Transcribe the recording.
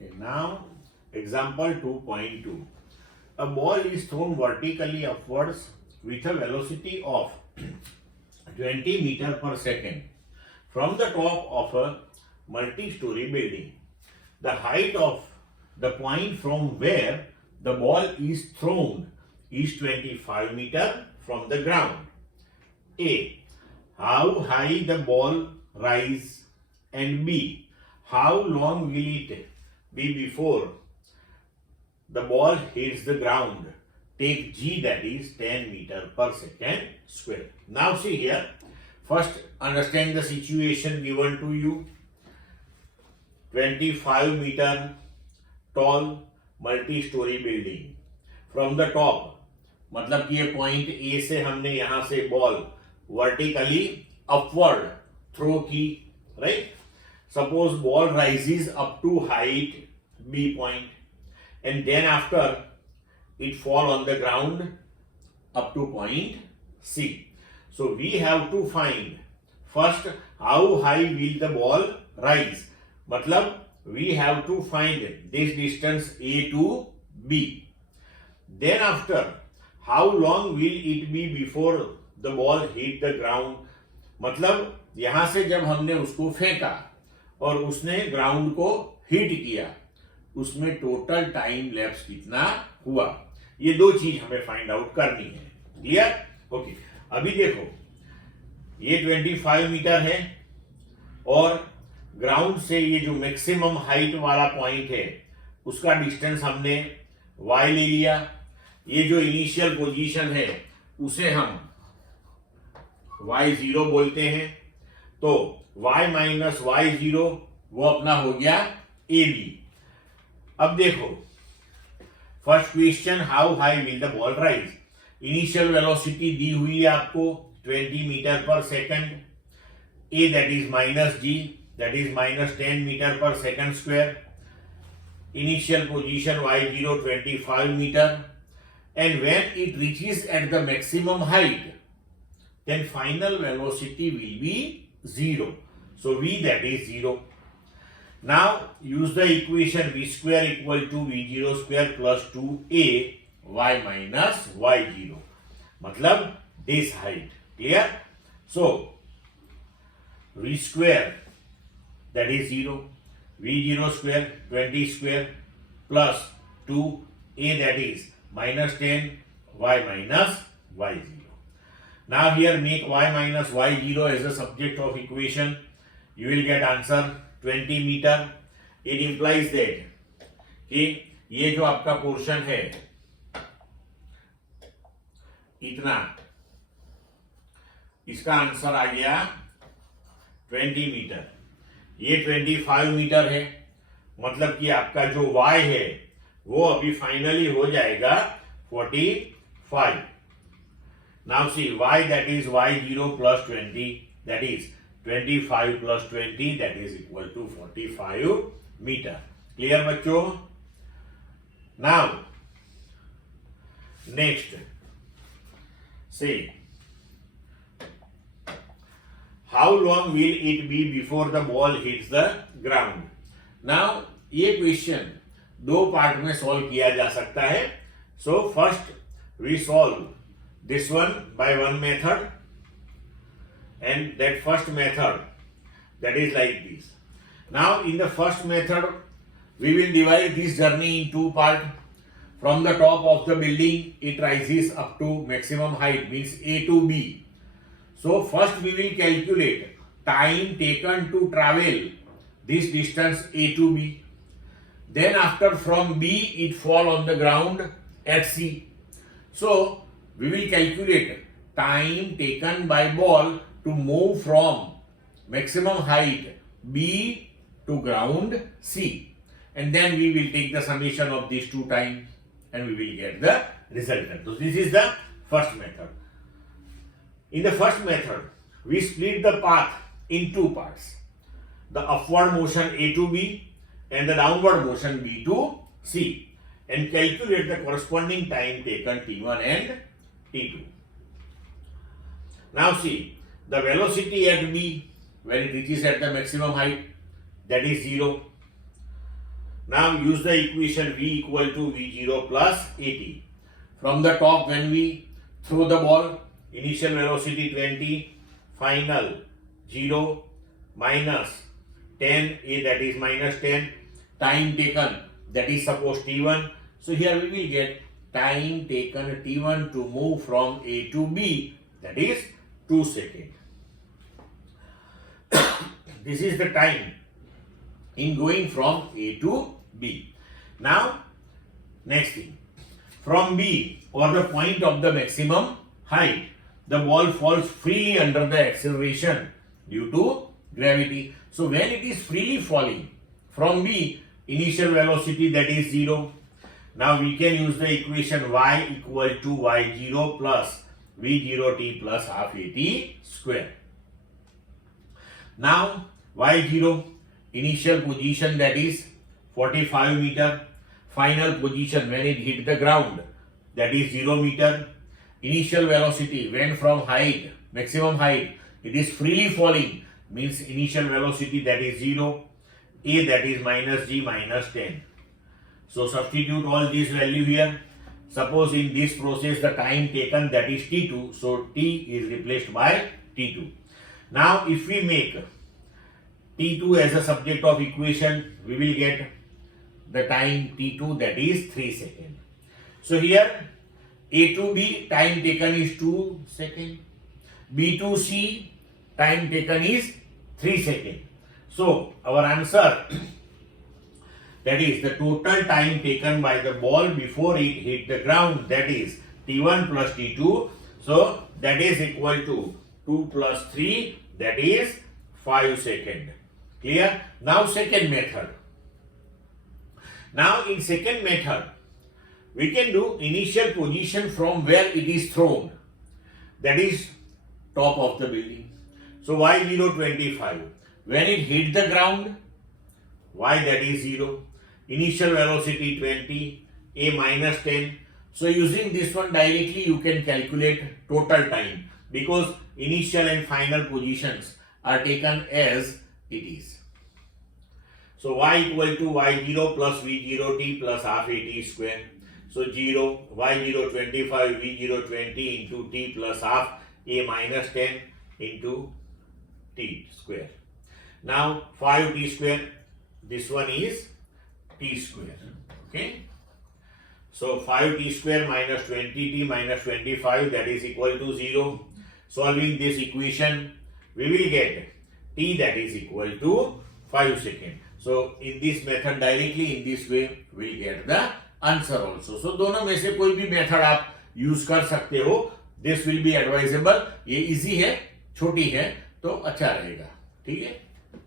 Okay, now example 2.2. A ball is thrown vertically upwards with a velocity of 20 meter per second from the top of a multi-story building. The height of the point from where the ball is thrown is 25 meter from the ground. A. How high the ball rise, and B. How long will it be before the ball hits the ground? Take G, that is 10 meter per second square. Now see here, first understand the situation given to you. 25 meter tall multi-story building. From the top, मतलब कि ये point A से हमने यहां से ball vertically upward throw की, right. Suppose ball rises up to height B point and then after it fall on the ground up to point C. So we have to find first how high will the ball rise. मतलब we have to find this distance A to B. Then after how long will it be before the ball hit the ground. मतलब यहां से जब हमने उसको फेंका और उसने ग्राउंड को हिट किया, उसमें टोटल टाइम लैप्स कितना हुआ, ये दो चीज हमें फाइंड आउट करनी है. क्लियर? ओके. अभी देखो, ये 25 मीटर है और ग्राउंड से ये जो मैक्सिमम हाइट वाला पॉइंट है उसका डिस्टेंस हमने y ले लिया. ये जो इनिशियल पोजीशन है उसे हम y0 बोलते हैं. तो y माइनस y0 वो अपना हो गया AB. अब देखो, first question, how high will the ball rise. Initial velocity दी हुई है आपको 20 metre per second. A that is minus G, that is minus 10 metre per second square. Initial position y0 25 metre, and when it reaches at the maximum height, then final velocity will be 0. So v that is 0. Now use the equation v square equal to v0 square plus 2a y minus y0. मतलब this height. Clear? So v square that is 0, v0 square 20 square plus 2a that is minus 10 y minus y0. Now here make y minus y0 as a subject of equation. You will get answer 20 metre. It implies that कि ये जो आपका portion है इतना, इसका answer आ गया 20 metre. ये 25 metre है, मतलब कि आपका जो y है वो अभी फाइनली हो जाएगा 45. Now see y that is y0 plus 20, that is 25 plus 20, that is equal to 45 meter. Clear बच्चों? Now next, say how long will it be before the ball hits the ground. Now ये question दो part में solve किया जा सकता है. So first we solve this one by one method, and that first method that is like this. Now in the first method we will divide this journey in two parts. From the top of the building it rises up to maximum height, means A to B. So first we will calculate time taken to travel this distance A to B. Then after from B it fall on the ground at C. So we will calculate time taken by ball to move from maximum height B to ground C, and then we will take the summation of these two times and we will get the resultant. So this is the first method. In the first method we split the path in two parts, the upward motion A to B and the downward motion B to C, and calculate the corresponding time taken T1 and T2. Now see, the velocity at B when it reaches at the maximum height, that is 0. Now use the equation v equal to v0 plus at. From the top, when we throw the ball, initial velocity 20, final 0 minus 10, a that is minus 10, time taken that is suppose t1. So here we will get time taken t1 to move from a to b, that is 2 seconds. This is the time in going from A to B. Now, next thing. From B or the point of the maximum height, the ball falls freely under the acceleration due to gravity. So, when it is freely falling from B, initial velocity that is 0. Now, we can use the equation y equal to y0 plus v0t plus half at square. Now, y0 initial position that is 45 meter, final position when it hit the ground that is 0 meter, initial velocity when from height, maximum height, it is freely falling means initial velocity that is 0, a that is minus g minus 10. So substitute all this value here. Suppose in this process the time taken that is t2, so t is replaced by t2. Now if we make t2 as a subject of equation, we will get the time t2 that is 3 seconds. So here a to b time taken is 2 seconds, b to c time taken is 3 seconds. So our answer that is the total time taken by the ball before it hit the ground, that is t1 plus t2. So that is equal to 2 plus 3, that is 5 seconds. Clear? Now second method. Now in second method, we can do initial position from where it is thrown, that is top of the building. So y0 25. When it hit the ground, y that is 0. Initial velocity 20, a minus 10. So using this one directly you can calculate total time because initial and final positions are taken as it is. So y equal to y0 plus v0t plus half at square. So 0, y0 25, v0 20 into t plus half, a minus 10 into t square. Now 5t square, this one is t square. Okay. So 5t square minus 20t minus 25, that is equal to 0. Solving this equation, we will get t that is equal to 5 seconds. So in this method directly in this way we will get the answer also. So दोनों में से कोई भी method आप use कर सकते हो. This will be advisable. ये इजी है, छोटी है तो अच्छा रहेगा. ठीक है.